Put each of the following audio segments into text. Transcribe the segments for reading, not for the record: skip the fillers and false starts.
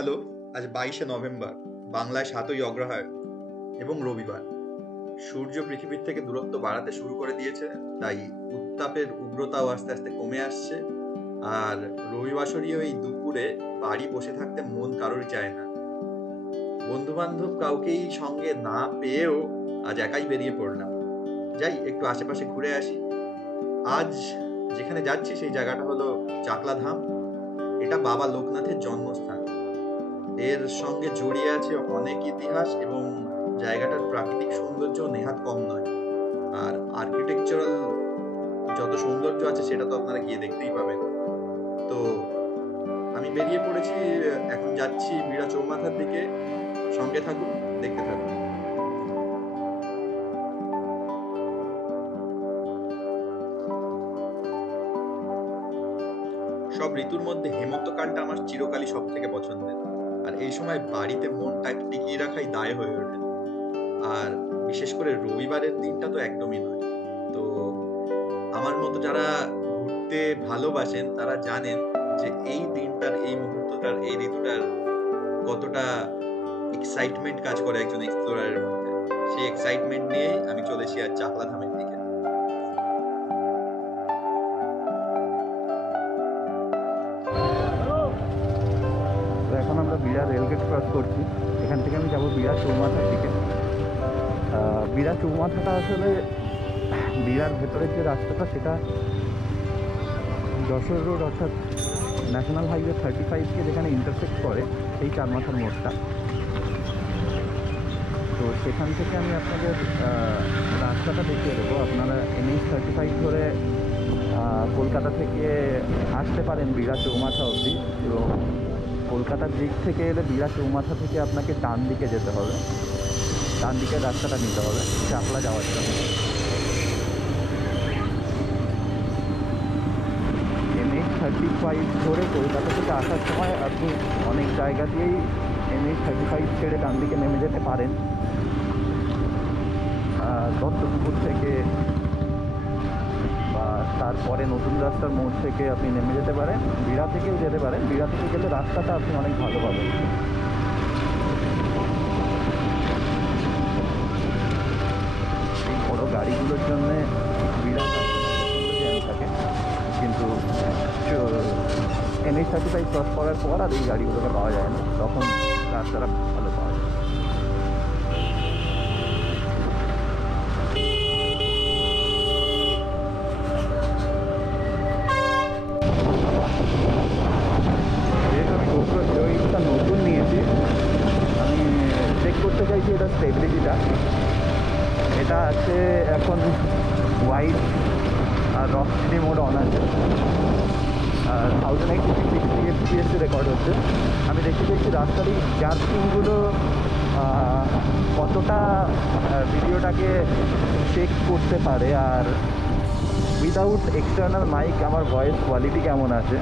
Hello, আজ 22শে November, বাংলায় 7ই অগ্রহায়ণ এবং রবিবার। সূর্য পৃথিবীর থেকে দূরত্ব বাড়াতে শুরু করে দিয়েছে, তাই উত্তাপের উগ্রতাও আস্তে আস্তে কমে আসছে। আর রবিবাসরীয় এই দুপুরে বাড়ি বসে থাকতে মন কারোরই চায় না। বন্ধু বান্ধব কাউকেই সঙ্গে না পেয়েও আজ একাই বেরিয়ে পড়লাম। যাই একটু আশেপাশে ঘুরে আসি। আজ যেখানে যাচ্ছি সেই জায়গাটা হলো চাকলা ধাম। এটা বাবা লোকনাথের জন্মস্থান। এর সঙ্গে জড়িয়ে আছে অনেক ইতিহাস এবং জায়গাটার প্রাকৃতিক সৌন্দর্য নেহাত কম নয়। আর আর্কিটেকচারাল যত সৌন্দর্য আছে সেটা তো আপনারা গিয়ে দেখতেই পাবেন। তো আমি বেরিয়ে পড়েছি, এখন যাচ্ছি বিড়া চৌমাথার দিকে। সঙ্গে থাকুন, দেখতে থাকুন। সব ঋতুর মধ্যে হেমন্তকালটা আমার চিরকালই সব থেকে পছন্দের। আর এই সময় বাড়িতে মনটা টিকিয়ে রাখাই দায় হয়ে ওঠে। আর বিশেষ করে রবিবারের দিনটা তো একদমই নয়। তো আমার মতো যারা ঘুরতে ভালোবাসেন তারা জানেন যে এই দিনটার, এই মুহূর্তটার, এই ঋতুটার কতটা এক্সাইটমেন্ট কাজ করে একজন এক্সপ্লোরারের মধ্যে। সেই এক্সাইটমেন্ট নিয়েই আমি চলেছি আর চাকলা ধামের দিকে। তো এখন আমরা বিড়া রেলগেট ক্রস করছি। এখান থেকে আমি যাবো বিড়া চৌমাথার দিকে। বিড়া চৌমাথাটা আসলে বিড়ার ভেতরের যে রাস্তাটা সেটা যশোর রোড অর্থাৎ ন্যাশনাল হাইওয়ে 35কে যেখানে ইন্টারসেক্ট করে সেই চারমাথার মোড়টা। তো সেখান থেকে আমি আপনাদের রাস্তাটা দেখিয়ে দেবো। আপনারা NH 35 ধরে কলকাতা থেকে আসতে পারেন বিড়া চৌমাথা অবধি, এবং কলকাতার দিক থেকে এলে বিড়া চৌমাথা থেকে আপনাকে ডান দিকে যেতে হবে, ডান দিকের রাস্তাটা নিতে হবে চাকলা যাওয়ার জন্য। NH 35 ধরে কলকাতা থেকে আসার সময় আপনি অনেক জায়গা দিয়েই NH 35 ছেড়ে ডান দিকে নেমে যেতে পারেন। দত্তপুকুর থেকে বা তারপরে নতুন রাস্তার মোড় থেকে আপনি নেমে যেতে পারেন, বিড়া থেকেও যেতে পারেন। বিড়া থেকে গেলে রাস্তাটা আপনি অনেক ভালো পাবেন। এই বড়ো গাড়িগুলোর জন্যে বিড়া জ্যাম থাকে, কিন্তু NH 35 ক্রস করার পর আর এই গাড়িগুলোকে পাওয়া যায় না, তখন রাস্তাটা ভালো পাওয়া যায়। ওইটা নতুন নিয়েছি, আমি চেক করতে চাইছি এটা স্টেবিলিটিটা। এটা আছে এখন হোয়াইট আর রকস্টাডি মোড অন আছে, আর 1080p 60 FPS রেকর্ড হচ্ছে। আমি দেখতে চাইছি রাস্তার এই জার্কিংগুলো কতটা ভিডিওটাকে চেক করতে পারে, আর উইদাউট এক্সটার্নাল মাইক আমার ভয়েস কোয়ালিটি কেমন আছে।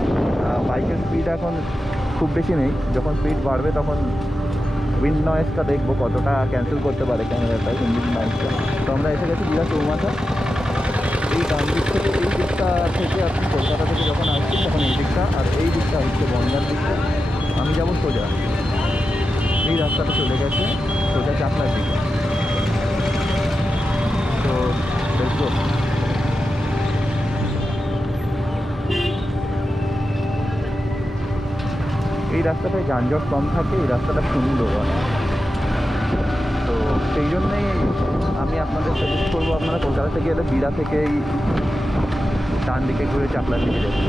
বাইকের স্পিড এখন খুব বেশি নেই, যখন স্পিড বাড়বে তখন উইন্ড নয়েজটা দেখবো কতটা ক্যান্সেল করতে পারে ক্যামেরাটা, ইঞ্জিন নয়েজটা। তো আমরা এসে গেছি বিড়া চৌমাথা। এই ডান দিক থেকে, এই দিকটা থেকে আপনি কলকাতা থেকে যখন আসছেন তখন এই দিকটা, আর এই দিকটা হচ্ছে বনগাঁর দিকটা। আমি যাবো সোজা, এই রাস্তাটা চলে গেছে সোজা চাকলার দিকে। তো দেখবো এই রাস্তাটায় যানজট কম থাকে, এই রাস্তাটা সুন্দর অনেক। তো সেই জন্যেই আমি আপনাদের সাজেস্ট করবো আপনারা কলকাতা থেকে এলে বিড়া থেকেই ডান দিকে ঘুরে চাকলার দিকে যেতে।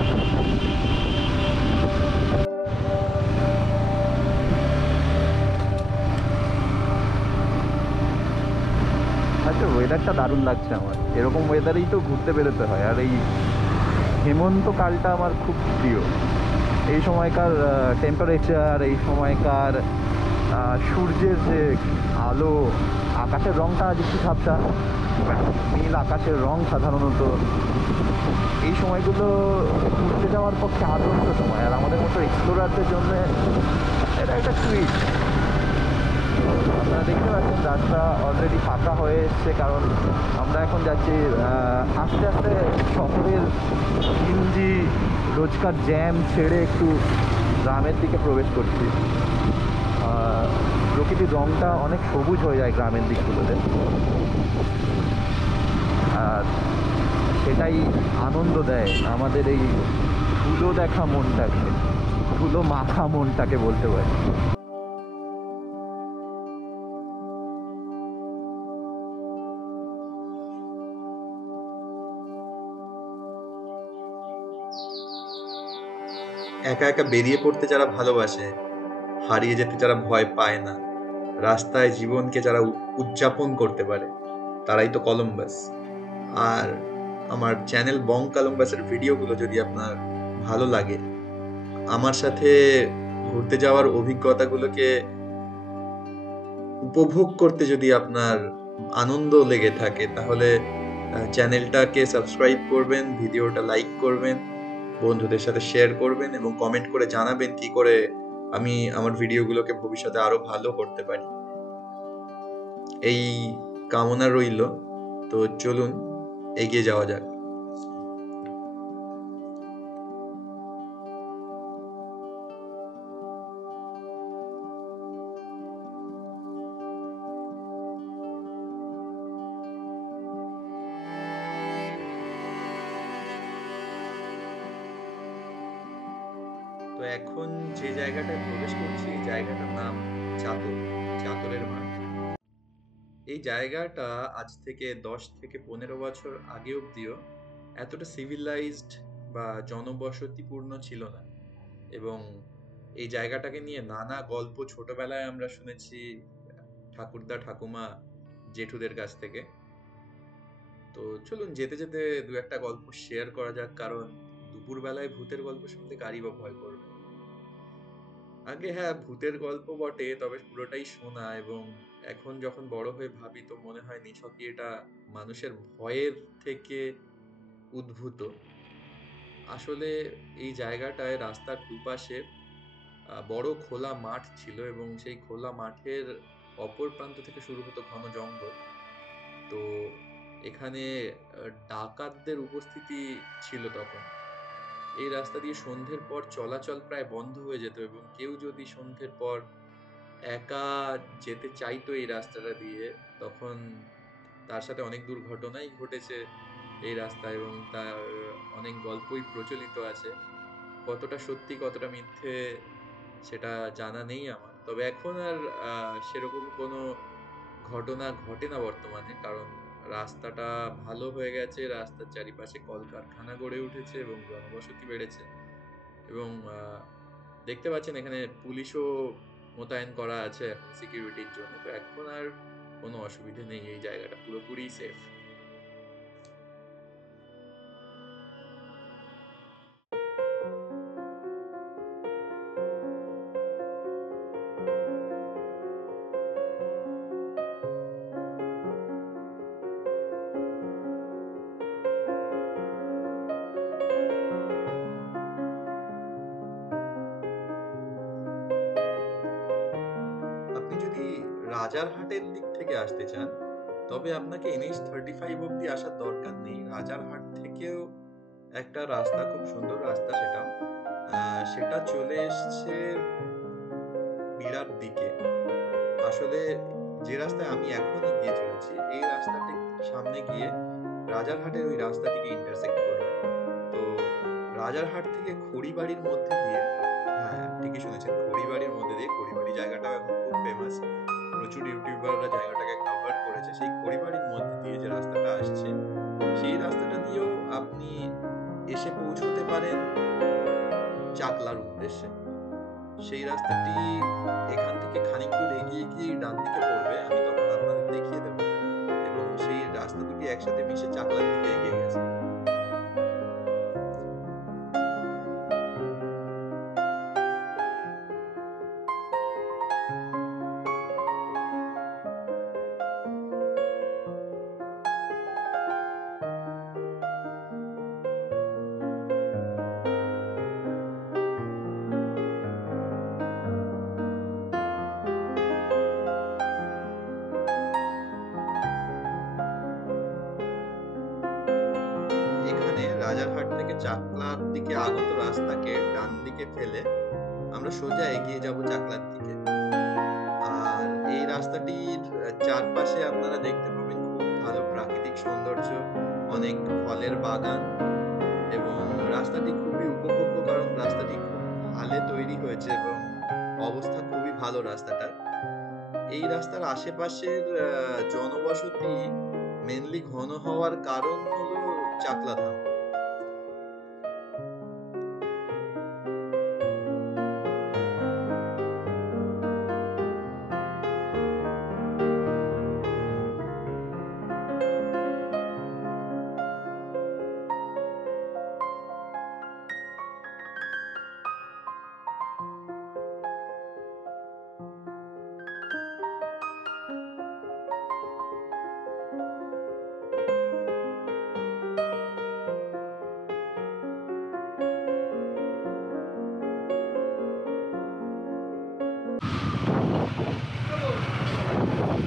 আচ্ছা, ওয়েদারটা দারুণ লাগছে আমার। এরকম ওয়েদারেই তো ঘুরতে বেরোতে হয়, আর এই হেমন্তকালটা আমার খুব প্রিয়। এই সময়কার টেম্পারেচার, এই সময়কার সূর্যের যে আলো, আকাশের রঙটা আজ একটু ঝাপসা, নীল আকাশের রং সাধারণত। এই সময়গুলো ঘুরতে যাওয়ার পক্ষে আদর্শ সময়, আর আমাদের মতো এক্সপ্লোরারদের জন্য এটা একটা সুইট। আপনারা দেখতে পাচ্ছেন রাস্তা অলরেডি ফাঁকা হয়ে এসছে, কারণ আমরা এখন যাচ্ছি আস্তে আস্তে শহরের ঘিঞ্জি রোজকার জ্যাম ছেড়ে একটু গ্রামের দিকে প্রবেশ করছি। প্রকৃতির রঙটা অনেক সবুজ হয়ে যায় গ্রামের দিকগুলোতে, আর সেটাই আনন্দ দেয় আমাদের এই ধুলো দেখা মনটাকে, ধুলো মাখা মনটাকে বলতে পারি। একা একা বেরিয়ে পড়তে যারা ভালোবাসে, হারিয়ে যেতে যারা ভয় পায় না, রাস্তায় জীবনকে যারা উদযাপন করতে পারে, তারাই তো কলম্বাস। আর আমার চ্যানেল বং কলম্বাসের ভিডিওগুলো যদি আপনার ভালো লাগে, আমার সাথে ঘুরতে যাওয়ার অভিজ্ঞতাগুলোকে উপভোগ করতে যদি আপনার আনন্দ লেগে থাকে, তাহলে চ্যানেলটাকে সাবস্ক্রাইব করবেন, ভিডিওটা লাইক করবেন, বন্ধুদের সাথে শেয়ার করবেন এবং কমেন্ট করে জানাবেন কি করে আমি আমার ভিডিওগুলোকে ভবিষ্যতে আরো ভালো করতে পারি। এই কামনা রইল। তো চলুন এগিয়ে যাওয়া যাক। তো এখন যে জায়গাটায় প্রবেশ করছি, এই জায়গাটার নাম চাতল, চাতলের মাঠ। এই জায়গাটা আজ থেকে 10 থেকে 15 বছর আগে অব্দিও এতটা সিভিলাইজড বা জনবসতিপূর্ণ ছিল না, এবং এই জায়গাটাকে নিয়ে নানা গল্প ছোটবেলায় আমরা শুনেছি ঠাকুরদা ঠাকুমা জেঠুদের কাছ থেকে। তো চলুন যেতে যেতে দু একটা গল্প শেয়ার করা যাক, কারণ দুপুরবেলায় ভূতের গল্প শুনতে কারই বা ভয় করবে। আগে হ্যাঁ, ভূতের গল্প বটে, তবে পুরোটাই শোনা, এবং এখন যখন বড় হয়ে ভাবি তো মনে হয় নিছকই এটা মানুষের ভয়ের থেকে উদ্ভূত। আসলে এই জায়গাটায় রাস্তার দুপাশে বড় খোলা মাঠ ছিল, এবং সেই খোলা মাঠের অপর প্রান্ত থেকে শুরু হতো ঘন জঙ্গল। তো এখানে ডাকাতদের উপস্থিতি ছিল তখন। এই রাস্তা দিয়ে সন্ধ্যের পর চলাচল প্রায় বন্ধ হয়ে যেত, এবং কেউ যদি সন্ধ্যের পর একা যেতে চাইতো এই রাস্তাটা দিয়ে, তখন তার সাথে অনেক দুর্ঘটনাই ঘটেছে এই রাস্তায়, এবং তার অনেক গল্পই প্রচলিত আছে। কতটা সত্যি কতটা মিথ্যে সেটা জানা নেই আমার, তবে এখন আর সেরকম কোনো ঘটনা ঘটে না বর্তমানে, কারণ রাস্তাটা ভালো হয়ে গেছে, রাস্তার চারিপাশে কলকারখানা গড়ে উঠেছে এবং জনবসতি বেড়েছে, এবং দেখতে পাচ্ছেন এখানে পুলিশও মোতায়েন করা আছে এখন সিকিউরিটির জন্য। তো এখন আর কোনো অসুবিধে নেই, এই জায়গাটা পুরোপুরি সেফ। আপনি যদি রাজারহাটের দিক থেকে আসতে চান, তবে আপনাকে NH-35 অব্দি আসার দরকার নেই। রাজারহাট থেকেও একটা রাস্তা, খুব সুন্দর রাস্তা, সেটা চলে এসছে বিড়ার দিকে। আসলে যে রাস্তায় আমি এখনই গিয়ে চলেছি, এই রাস্তাটি সামনে গিয়ে রাজারহাটের ওই রাস্তাটিকে ইন্টারসেক্ট করবে। তো রাজারহাট থেকে খড়িবাড়ির মধ্যে দিয়ে, হ্যাঁ ঠিকই শুনেছেন, খড়িবাড়ির মধ্যে দিয়ে, খড়িবাড়ি জায়গাটাও এখন খুব ফেমাস, প্রচুর ইউটিউবাররা জায়গাটাকে কভার করেছে। সেই খড়িবাড়ির মধ্যে দিয়ে যে রাস্তাটা আসছে, সেই রাস্তাটা দিয়েও আপনি এসে পৌঁছতে পারেন চাকলার উদ্দেশ্যে। সেই রাস্তাটি এখান থেকে খানিক দূর এগিয়ে গিয়ে ডান দিকে পড়বে, আমি তখন আপনাদের দেখিয়ে দেবো, এবং সেই রাস্তা দুটি একসাথে মিশে চাকলার দিকে এগিয়ে গেছে। এখানে রাজারহাট থেকে চাকলার দিকে আগত রাস্তাকে ডান দিকে ফেলে আমরা আমরা সোজা এগিয়ে যাব চাকলার দিকে। আর এই রাস্তাটির চারপাশে আপনারা দেখতে পাবেন খুব ভালো প্রাকৃতিক সৌন্দর্য, অনেক ফলের বাগান, এবং রাস্তাটি খুবই উপভোগ্য কারণ রাস্তাটি খুব ভালো তৈরি হয়েছে এবং অবস্থা খুবই ভালো রাস্তাটার। এই রাস্তার আশেপাশের জনবসতি মেনলি ঘন হওয়ার কারণ হলো চাকলাধাম।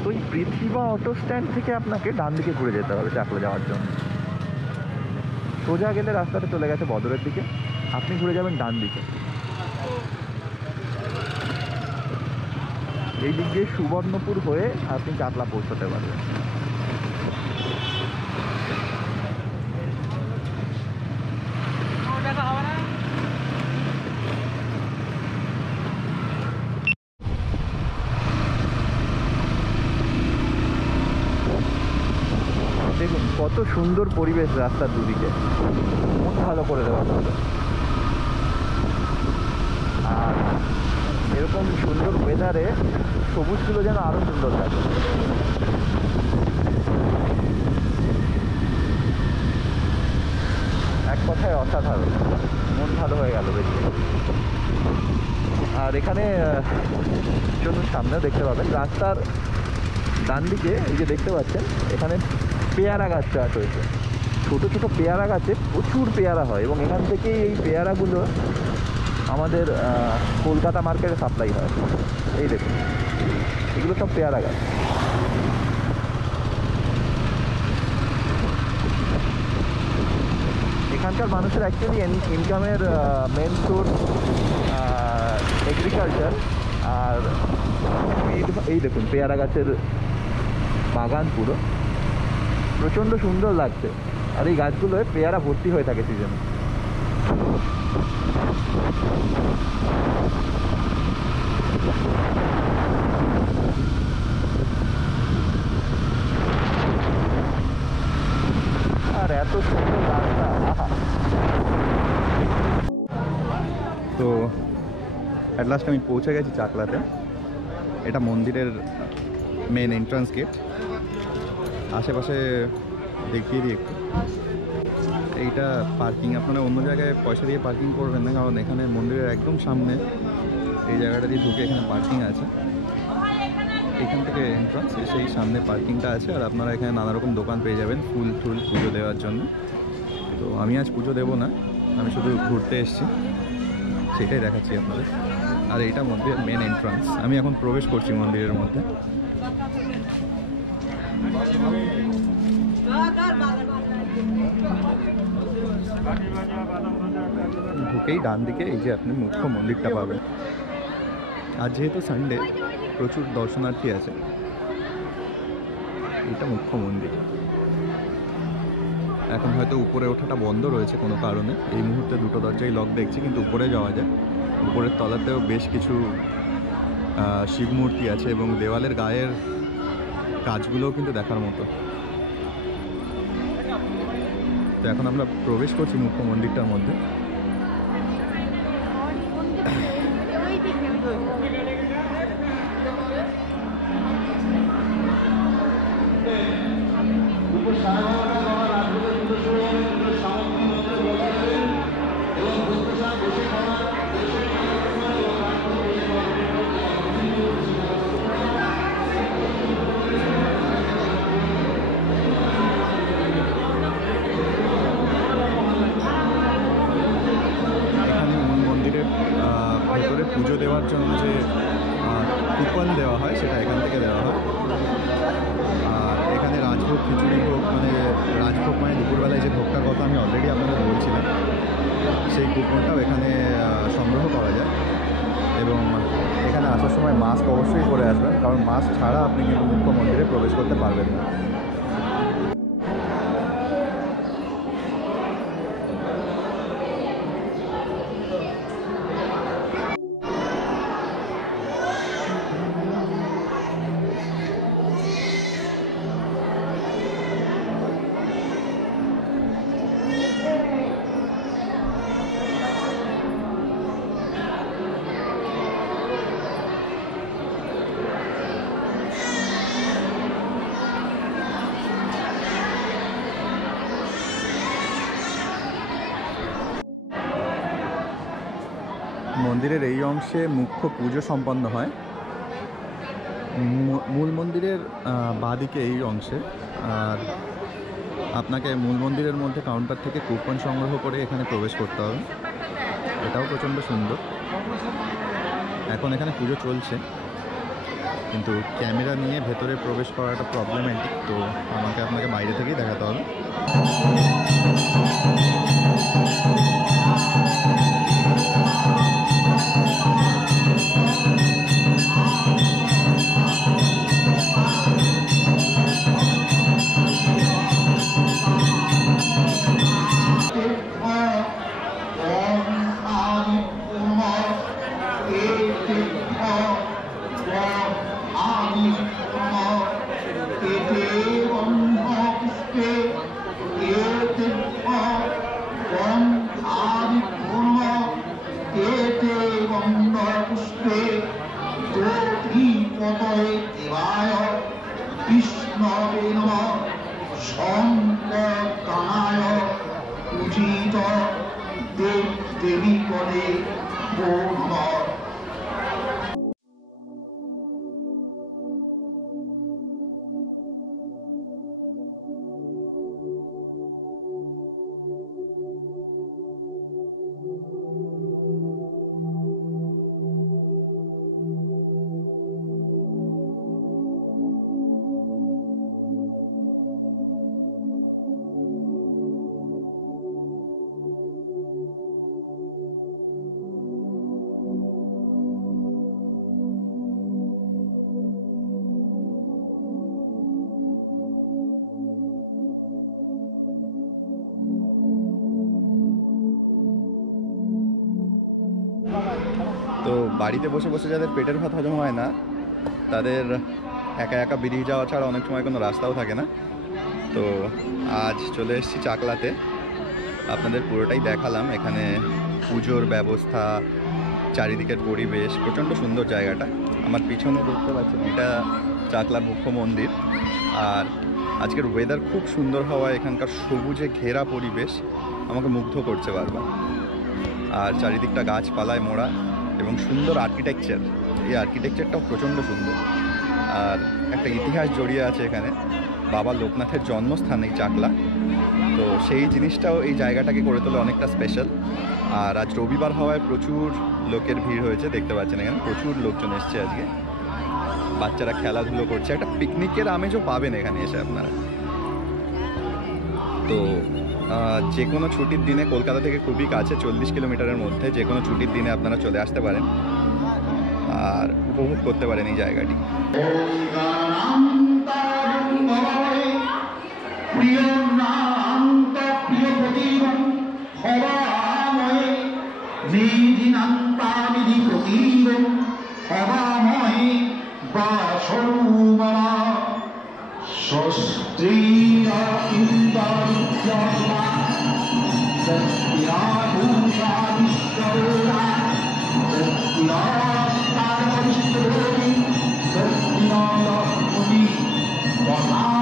তো এই পৃথিবী অটো স্ট্যান্ড থেকে আপনাকে ডান দিকে ঘুরে যেতে হবে চাকলা যাওয়ার জন্য। সোজা গেলে রাস্তাটা চলে গেছে বদরের দিকে, আপনি ঘুরে যাবেন ডান দিকে। এই দিক দিয়ে সুবর্ণপুর হয়ে আপনি চাকলা পৌঁছতে পারবেন। দেখুন কত সুন্দর পরিবেশ রাস্তার দুদিকে, মন ভালো করে দেওয়া হবে। আর এরকম সুন্দর ওয়েদারে সবুজগুলো যেন আরো সুন্দর থাকে। এক কথায় অসাধারণ, মন ভালো হয়ে গেল দেখতে। আর এখানে চলুন সামনেও দেখতে পাবেন রাস্তার ডান দিকে, এই যে দেখতে পাচ্ছেন এখানে পেয়ারা গাছ চাষ হয়েছে। ছোটো ছোটো পেয়ারা গাছে প্রচুর পেয়ারা হয় এবং এখান থেকেই এই পেয়ারাগুলো আমাদের কলকাতা মার্কেটে সাপ্লাই হয়। এই দেখুন এগুলো সব পেয়ারা গাছ। এখানকার মানুষের অ্যাকচুয়ালি ইনকামের মেন সোর্স এগ্রিকালচার। আর এই দেখুন পেয়ারা গাছের বাগান পুরো প্রচণ্ড সুন্দর লাগছে। আর এই গাছগুলোয় পেয়ারা ভর্তি হয়ে থাকে সিজনে। আর এত সুন্দর রাস্তা। তো অ্যাট লাস্ট আমি পৌঁছে গেছি চাকলাতে। এটা মন্দিরের মেন এন্ট্রান্স গেট। আশেপাশে দেখিয়ে দিই একটু। এইটা পার্কিং, আপনারা অন্য জায়গায় পয়সা দিয়ে পার্কিং করবেন না, কারণ এখানে মন্দিরের একদম সামনে এই জায়গাটা দিয়ে ঢুকে এখানে পার্কিং আছে। এখান থেকে এন্ট্রান্স, সেই সামনে পার্কিংটা আছে। আর আপনারা এখানে নানা রকম দোকান পেয়ে যাবেন ফুল টুল পুজো দেওয়ার জন্য। তো আমি আজ পুজো দেবো না, আমি শুধু ঘুরতে এসেছি, সেটাই দেখাচ্ছি আপনাদের। আর এইটা মন্দিরের মেন এন্ট্রান্স। আমি এখন প্রবেশ করছি মন্দিরের মধ্যে। ঢুকেই ডান দিকে এই যে আপনি মুখ্য মন্দিরটা পাবেন। আর যেহেতু সানডে প্রচুর দর্শনার্থী আছে, এটা মুখ্য মন্দির। এখন হয়তো উপরে ওঠাটা বন্ধ রয়েছে কোনো কারণে, এই মুহূর্তে দুটো দরজাই লক দেখছি, কিন্তু উপরে যাওয়া যায়। উপরের তলাতেও বেশ কিছু শিব মূর্তি আছে এবং দেওয়ালের গায়ের কাজগুলোও কিন্তু দেখার মতো। তো এখন আমরা প্রবেশ করছি মুখ্য মন্দিরটার মধ্যে। ভেতরে পুজো দেওয়ার জন্য যে কুপন দেওয়া হয় সেটা এখান থেকে দেওয়া হয়। আর এখানে রাজভোগ, খিচুড়ি ভোগ, মানে রাজভোগ মানে দুপুরবেলায় যে ভোগটার কথা আমি অলরেডি আপনাদের বলছিলাম, সেই কুপনটাও এখানে সংগ্রহ করা যায় এবং এখানে আসার সময় মাস্ক অবশ্যই পরে আসবেন, কারণ মাস্ক ছাড়া আপনি কিন্তু মুখ্য মন্দিরে প্রবেশ করতে পারবেন না। মন্দিরের এই অংশে মুখ্য পুজো সম্পন্ন হয়। মূল মন্দিরের বাঁদিকে এই অংশে। আর আপনাকে মূল মন্দিরের মধ্যে কাউন্টার থেকে কুপন সংগ্রহ করে এখানে প্রবেশ করতে হবে। এটাও প্রচণ্ড সুন্দর। এখন এখানে পুজো চলছে, কিন্তু ক্যামেরা নিয়ে ভেতরে প্রবেশ করাটা প্রবলেম্যাটিক, তো আপনাকে বাইরে থেকেই দেখাতে হবে। দেবী পদে নমঃ। তো বাড়িতে বসে বসে যাদের পেটের ভাত হজম হয় না, তাদের একা একা বেরিয়ে যাওয়া ছাড়া অনেক সময় কোনো রাস্তাও থাকে না। তো আজ চলে এসেছি চাকলাতে, আপনাদের পুরোটাই দেখালাম। এখানে পুজোর ব্যবস্থা, চারিদিকের পরিবেশ প্রচণ্ড সুন্দর জায়গাটা। আমার পিছনে দেখতে পাচ্ছেন, এটা চাকলার মুখ্য মন্দির। আর আজকের ওয়েদার খুব সুন্দর হওয়ায় এখানকার সবুজে ঘেরা পরিবেশ আমাকে মুগ্ধ করছে বারবার। আর চারিদিকটা গাছপালায় মোড়া এবং সুন্দর আর্কিটেকচার। এই আর্কিটেকচারটাও প্রচণ্ড সুন্দর। আর একটা ইতিহাস জড়িয়ে আছে এখানে, বাবা লোকনাথের জন্মস্থান এই চাকলা। তো সেই জিনিসটাও এই জায়গাটাকে করে তোলে অনেকটা স্পেশাল। আর আজ রবিবার হওয়ায় প্রচুর লোকের ভিড় হয়েছে, দেখতে পাচ্ছেন এখানে প্রচুর লোকজন এসছে আজকে। বাচ্চারা খেলাধুলো করছে, একটা পিকনিকের আমেজও পাবেন এখানে এসে আপনারা। তো যে কোনো ছুটির দিনে, কলকাতা থেকে খুবই কাছে, 40 কিলোমিটারের মধ্যে, যে কোনো ছুটির দিনে আপনারা চলে আসতে পারেন আর উপভোগ করতে পারেন এই জায়গাটি। Wow.